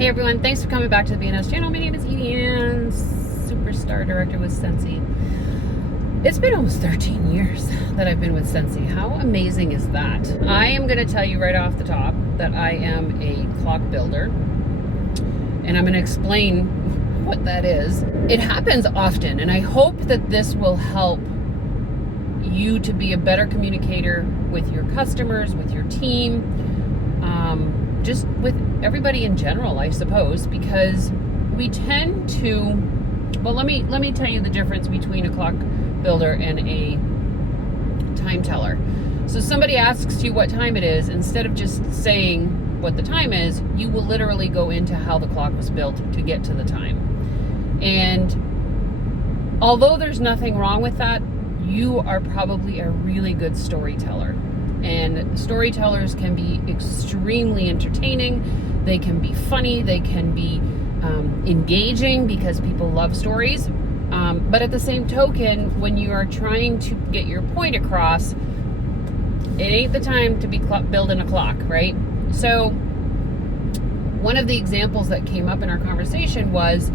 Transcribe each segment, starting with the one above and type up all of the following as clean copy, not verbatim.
Hey everyone, thanks for coming back to the BNS channel. My name is Edie Ann, Superstar Director with Scentsy. It's been almost 13 years that I've been with Scentsy. How amazing is that? I am going to tell you right off the top that I am a clock builder, and I'm going to explain what that is. It happens often, and I hope that this will help you to be a better communicator with your customers, with your team, just with everybody in general, I suppose, because we tend to, well, let me tell you the difference between a clock builder and a time teller. So somebody asks you what time it is, instead of just saying what the time is, you will literally go into how the clock was built to get to the time. And although there's nothing wrong with that, you are probably a really good storyteller. And storytellers can be extremely entertaining. They can be funny. They can be engaging because people love stories. But at the same token, when you are trying to get your point across, it ain't the time to be building a clock, right? So one of the examples that came up in our conversation was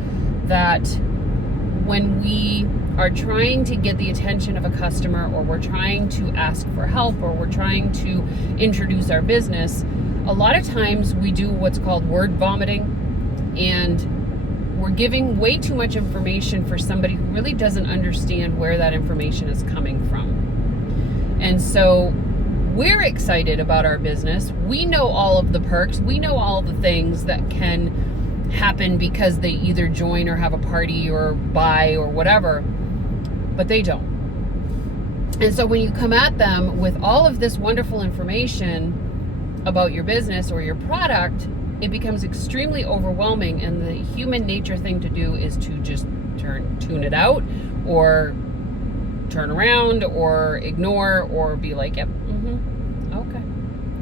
that when we are trying to get the attention of a customer, or we're trying to ask for help, or we're trying to introduce our business, a lot of times we do what's called word vomiting, and we're giving way too much information for somebody who really doesn't understand where that information is coming from. And so we're excited about our business. We know all of the perks. We know all the things that can happen because they either join or have a party or buy or whatever, but they don't. And so when you come at them with all of this wonderful information about your business or your product, it becomes extremely overwhelming, and the human nature thing to do is to just tune it out, or turn around, or ignore, or be like, yep, okay,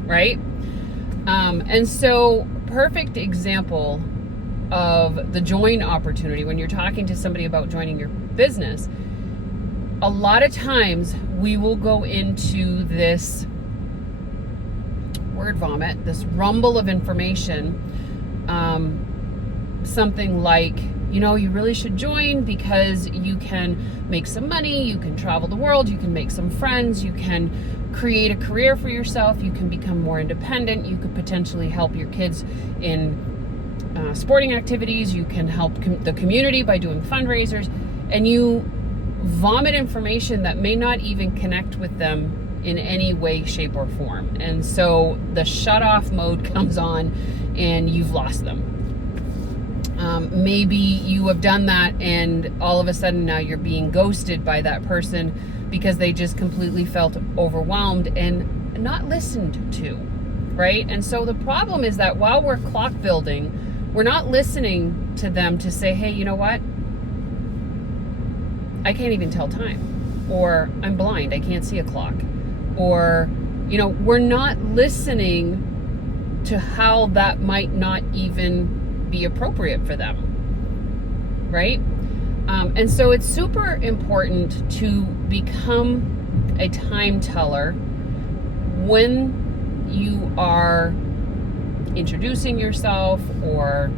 right? And so perfect example of the join opportunity when you're talking to somebody about joining your business. A lot of times we will go into this word vomit, this rumble of information, something like, you really should join because you can make some money, you can travel the world, you can make some friends, you can create a career for yourself, you can become more independent, you could potentially help your kids in sporting activities, you can help the community by doing fundraisers, and you vomit information that may not even connect with them in any way, shape, or form. And so the shut off mode comes on and you've lost them. Maybe you have done that and all of a sudden now you're being ghosted by that person because they just completely felt overwhelmed and not listened to, right? And so the problem is that while we're clock building, we're not listening to them to say, hey, you know what? I can't even tell time, or I'm blind, I can't see a clock, or, we're not listening to how that might not even be appropriate for them, right? And so it's super important to become a time teller when you are introducing yourself, or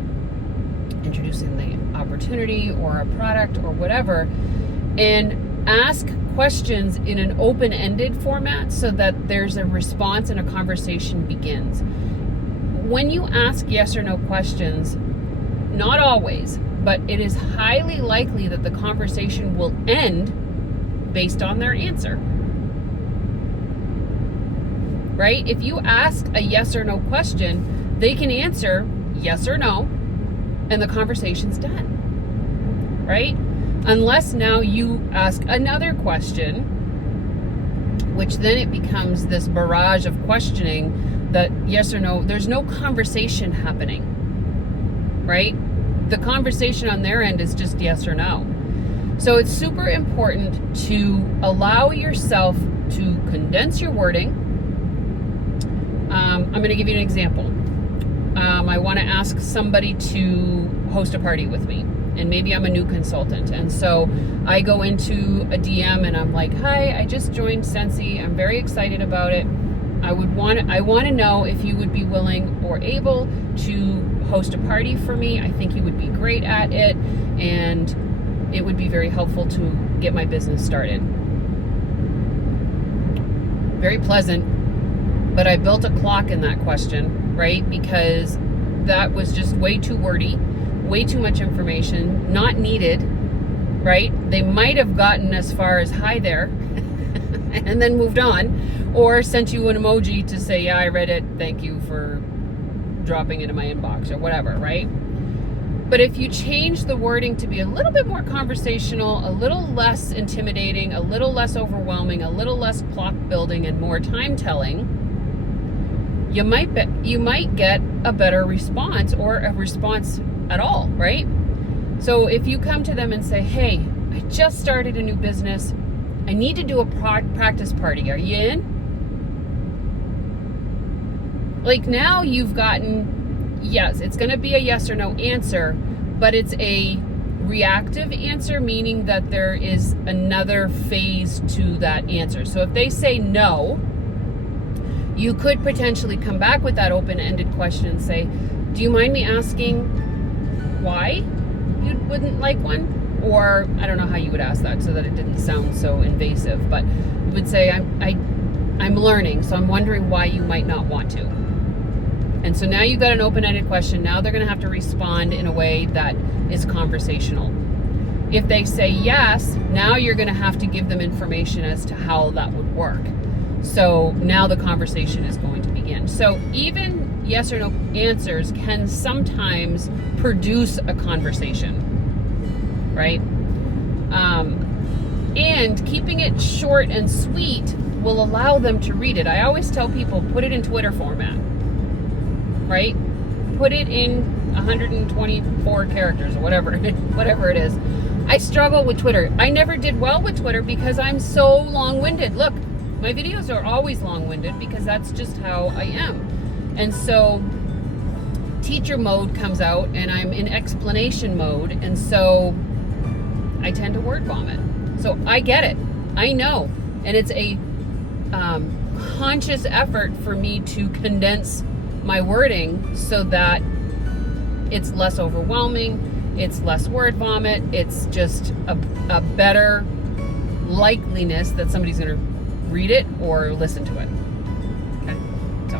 introducing the opportunity or a product or whatever, and ask questions in an open-ended format so that there's a response and a conversation begins. When you ask yes or no questions, not always, but it is highly likely that the conversation will end based on their answer. Right? If you ask a yes or no question, they can answer yes or no, and the conversation's done. Right? Unless now you ask another question, which then it becomes this barrage of questioning that yes or no, there's no conversation happening, right? The conversation on their end is just yes or no. So it's super important to allow yourself to condense your wording. I'm going to give you an example. I want to ask somebody to host a party with me, and maybe I'm a new consultant, and so I go into a DM and I'm like, hi, I just joined Scentsy, I'm very excited about it. I want to know if you would be willing or able to host a party for me. I think you would be great at it, and it would be very helpful to get my business started. Very pleasant, but I built a clock in that question, right? Because that was just way too wordy, way too much information, not needed, right? They might have gotten as far as hi there and then moved on, or sent you an emoji to say, yeah, I read it, thank you for dropping it in my inbox, or whatever, right? But if you change the wording to be a little bit more conversational, a little less intimidating, a little less overwhelming, a little less plot building, and more time telling, you might get a better response, or a response at all, right? So if you come to them and say, hey, I just started a new business, I need to do a practice party, are you in? Like, now you've gotten, yes, it's going to be a yes or no answer, but it's a reactive answer, meaning that there is another phase to that answer. So if they say no, you could potentially come back with that open-ended question and say, do you mind me asking why you wouldn't like one? Or I don't know how you would ask that so that it didn't sound so invasive, but you would say, I'm learning, so I'm wondering why you might not want to. And so now you've got an open-ended question. Now they're going to have to respond in a way that is conversational. If they say yes, now you're going to have to give them information as to how that would work. So now the conversation is going to begin. So even yes or no answers can sometimes produce a conversation, right? And keeping it short and sweet will allow them to read it. I always tell people, put it in Twitter format, right? Put it in 124 characters or whatever it is. I struggle with Twitter. I never did well with Twitter because I'm so long-winded. Look, my videos are always long-winded because that's just how I am. And so teacher mode comes out and I'm in explanation mode, and so I tend to word vomit. So I get it. I know. And it's a conscious effort for me to condense my wording so that it's less overwhelming, it's less word vomit, it's just a better likeliness that somebody's going to read it or listen to it. Okay, so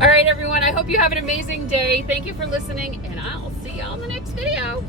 all right, everyone, I hope you have an amazing day. Thank you for listening, and I'll see you on the next video.